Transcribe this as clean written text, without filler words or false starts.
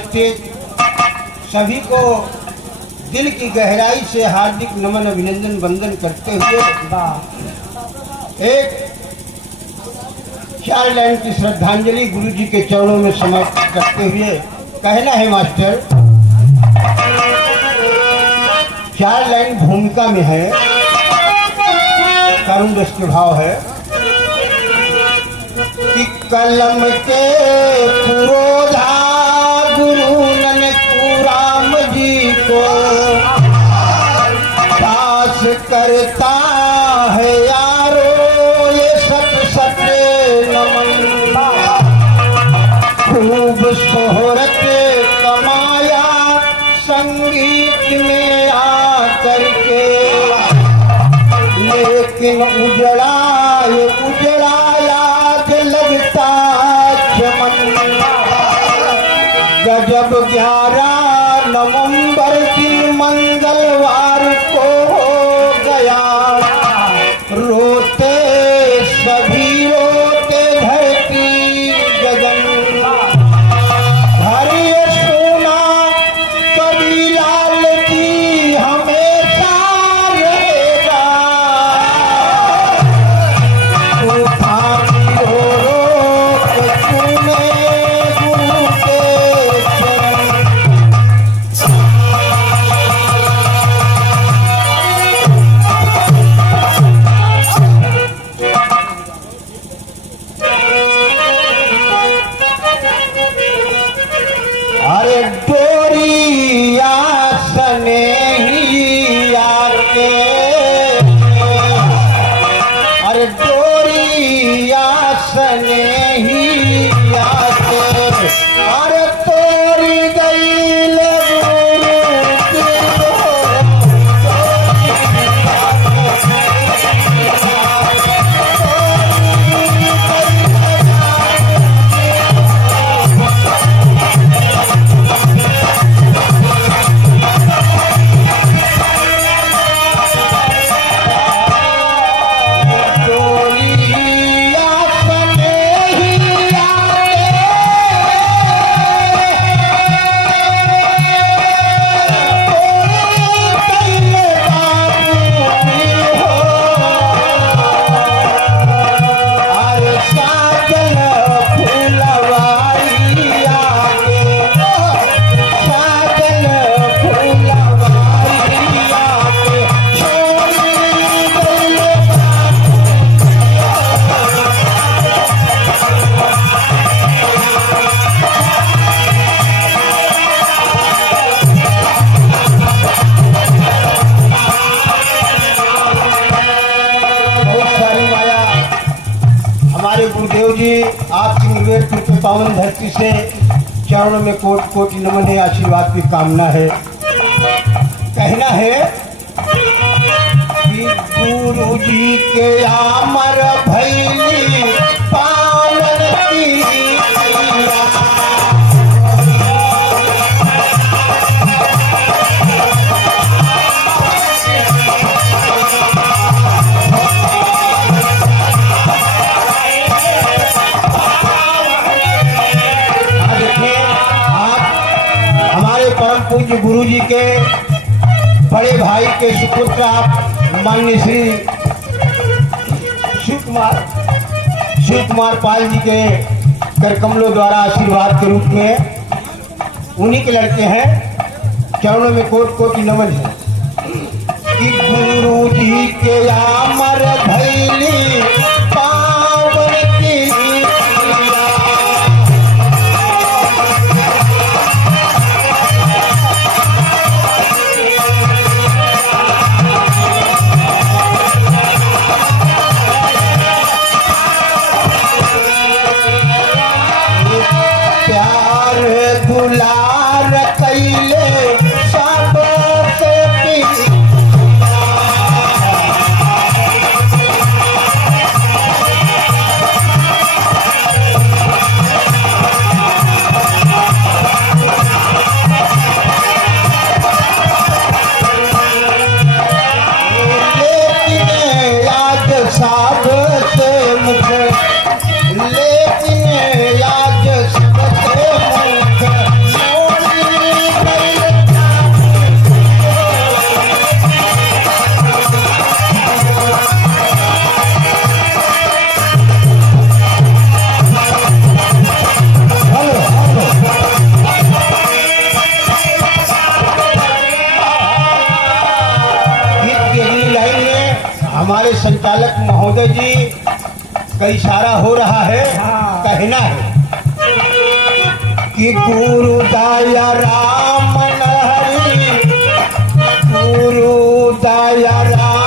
उपस्थित सभी को दिल की गहराई से हार्दिक नमन अभिनंदन वंदन करते हुए एक 4 लाइन की श्रद्धांजलि गुरु जी के चरणों में समर्पित करते हुए कहना है मास्टर। 4 लाइन भूमिका में है, करुण रस के भाव है कि कलम के पुरोधा गुरु ननकूराम जी को दास करता है यारो ये सत सत नमन। खूब शोहरत कमाया संगीत में आकर के, लेकिन उजड़ा याद लगता चमन। गजब 11 नवंबर की मंगलवार को हो गया, रोते सभी रोते धरती गगन। हरे सोना कभी लाल की हमेशा रहेगा, अरे डोरिया सने ही आके, अरे डोरिया सने ही आके, अरे तोरी गई गुरुदेव जी आपकी निर्वेद के पावन धरती से चरणों में कोटि कोटि नमन है, आशीर्वाद की कामना है। कहना है कि गुरु जी के आमर भैली पावन की पूज्य गुरु जी के बड़े भाई के सुपुत्र आप माननीय श्री शिव कुमार पाल जी के करकमलों द्वारा आशीर्वाद के रूप में उन्हीं के लड़के हैं। चरणों में कोटि कोटि नमन है कि गुरु जी के आमर भैली पावन की दुलार कैले सब से संचालक महोदय जी का इशारा हो रहा है। हाँ। कहना है कि गुरु दया राम हरि, गुरु दया राम